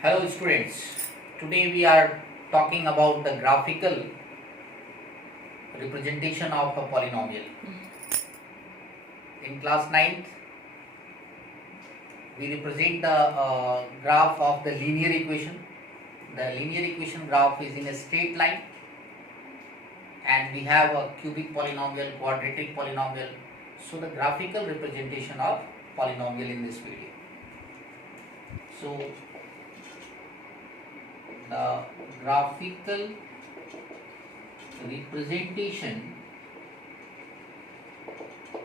Hello students, today we are talking about the graphical representation of a polynomial. In class 9th, we represent the graph of the linear equation. The linear equation graph is in a straight line and we have a cubic polynomial, quadratic polynomial. So the graphical representation of polynomial in this video. So the graphical representation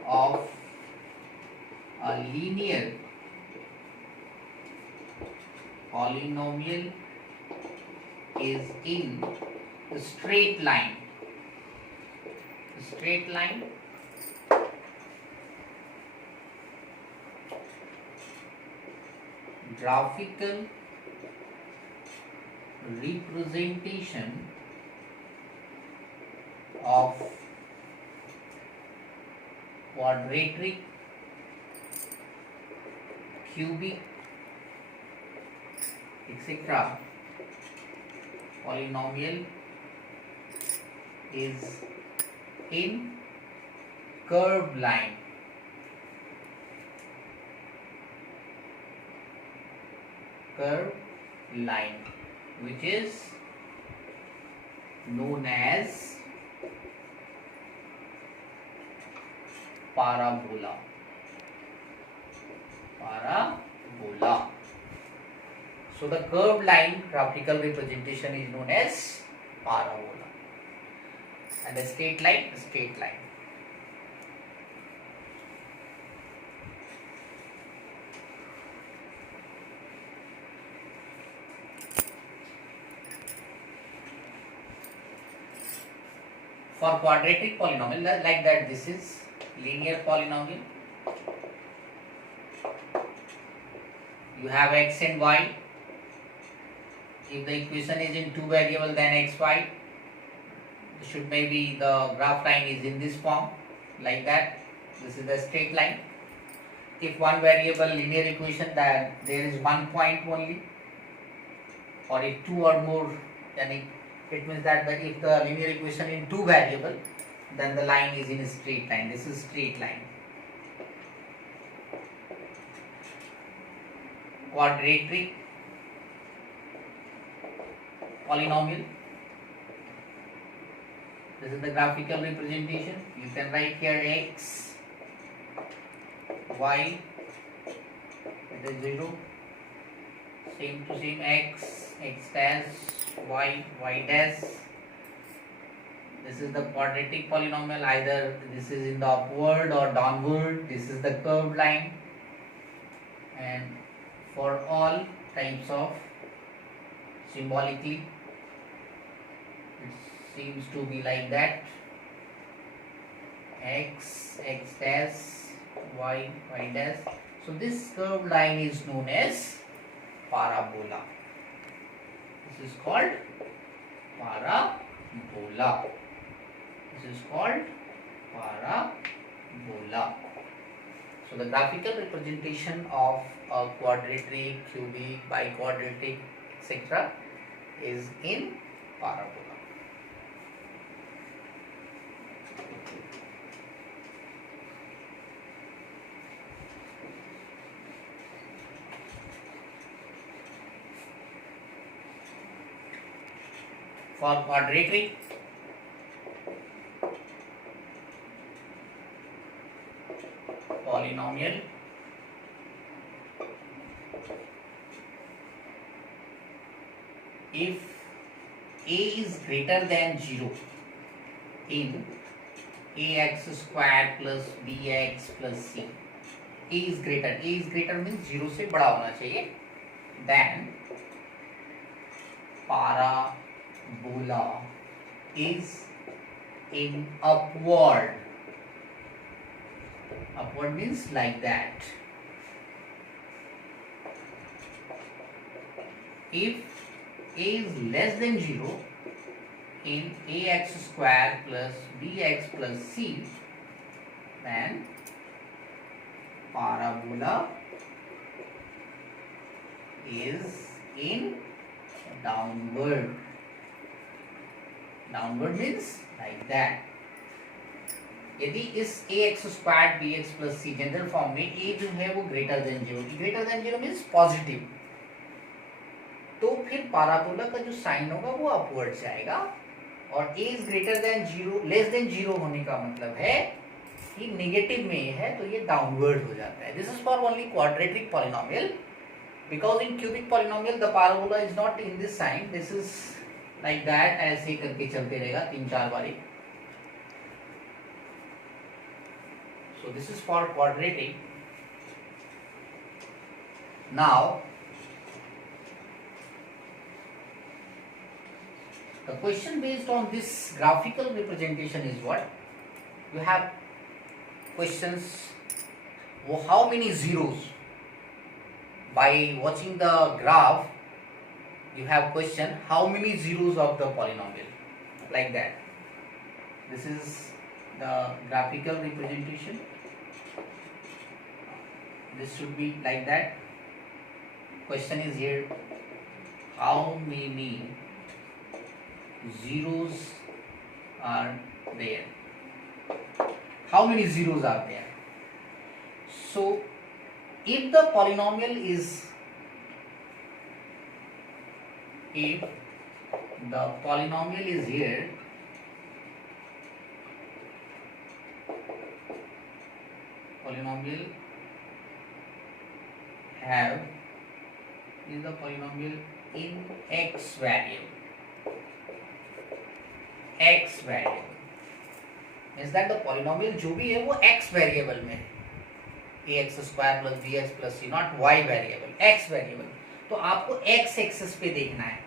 of a linear polynomial is in a straight line. Straight line graphical representation of quadratic, cubic, etc. polynomial is in curved line. Curved line, which is known as parabola. Parabola. So the curved line graphical representation is known as parabola, and the straight line, straight line. For quadratic polynomial, like that, this is linear polynomial. You have x and y. If the equation is in two variable, then x, y. Should maybe the graph line is in this form, like that. This is the straight line. If one variable linear equation, then there is one point only, or if two or more, then it means that if the linear equation in two variable, then the line is in a straight line. This is straight line. Quadratic polynomial. This is the graphical representation. You can write here x, y, it is 0, same to same x, x dash, y, y dash. This is the quadratic polynomial, either this is in the upward or downward. This is the curved line, and for all types of symbolically it seems to be like that: x, x dash, y, y dash. So this curved line is known as parabola. This is called parabola. This is called parabola. So the graphical representation of a quadratic, cubic, biquadratic, etc. is in parabola. For quadratic, polynomial, if a is greater than 0 in ax square plus bx plus c, a is greater means 0 से बड़ा होना चाहिए, then parabola is in upward. Upward means like that. If a is less than 0 in ax square plus bx plus c, then parabola is in downward. Downward means like that. यदि इस ax square bx plus सी general form में a जो है वो greater than zero, greater than zero means positive, तो फिर parabola का जो साइन होगा वो अपवर्ड से आएगा, और a is greater than zero, less than zero होने का मतलब है कि नेगेटिव में है तो ये डाउनवर्ड हो जाता है. This is for only quadratic polynomial, because in cubic polynomial the parabola is not in this sign, this is like that, ऐसे करके चलते रहेगा 3-4 बारी. So this is for quadratic. Now the question based on this graphical representation is what? You have questions, how many zeros? By watching the graph you have question how many zeros of the polynomial, like that. This is the graphical representation. This should be like that. Question is here, how many zeros are there? How many zeros are there? So if the polynomial is, if the polynomial is here, polynomial have, is the polynomial in x variable, x variable means that the polynomial जो भी है वो x variable में है, ax square plus bx plus c, not y variable, x variable. तो आपको x axis पे देखना है,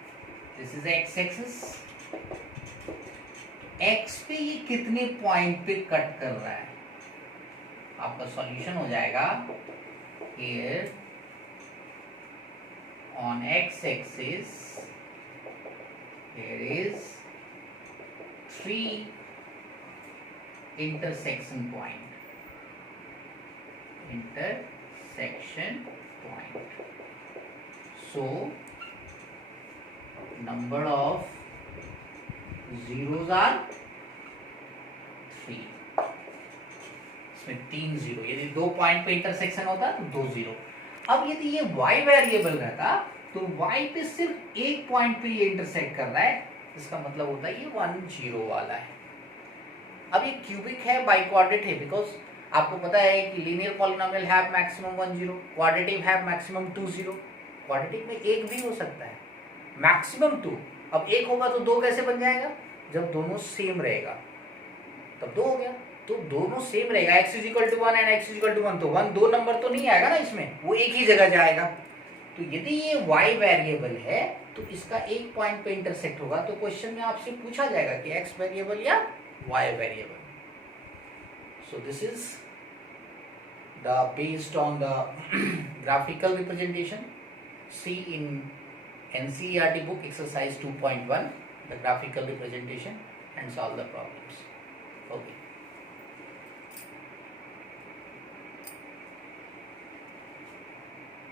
this is x axis, x पे ये कितने पॉइंट पे कट कर रहा है, आपका सॉल्यूशन हो जाएगा here on x axis there is 3 intersection point, so number of zeros are 3. इसमें 3 जीरो, यदि 2 पॉइंट पे इंटरसेक्शन होता तो 2 जीरो. अब यदि ये y वेरिएबल रहता तो y पे सिर्फ एक पॉइंट पे ये इंटरसेक्ट कर रहा है, इसका मतलब होता है ये 1 जीरो वाला है. अब ये क्यूबिक है, बाई क्वाड्रेट है, बिकॉज आपको पता है कि linear polynomial have maximum 1 zero, quadratic have maximum 2 zero. Quadratic में एक भी हो सकता है, मैक्सिमम 2. अब एक होगा तो 2 कैसे बन जाएगा, जब दोनों सेम रहेगा तब 2 हो गया. तो दोनों सेम रहेगा, x is equal to 1 and x is equal to 1, तो 1 2 नंबर तो नहीं आएगा ना इसमें, वो एक ही जगह जाएगा. तो यदि ये y वेरिएबल है तो इसका एक पॉइंट पे इंटरसेक्ट होगा, तो क्वेश्चन में आपसे पूछा जाएगा कि x वेरिएबल या y variable. So this is the based on the graphical representation. See in NCERT book exercise 2.1 the graphical representation and solve the problems. Okay.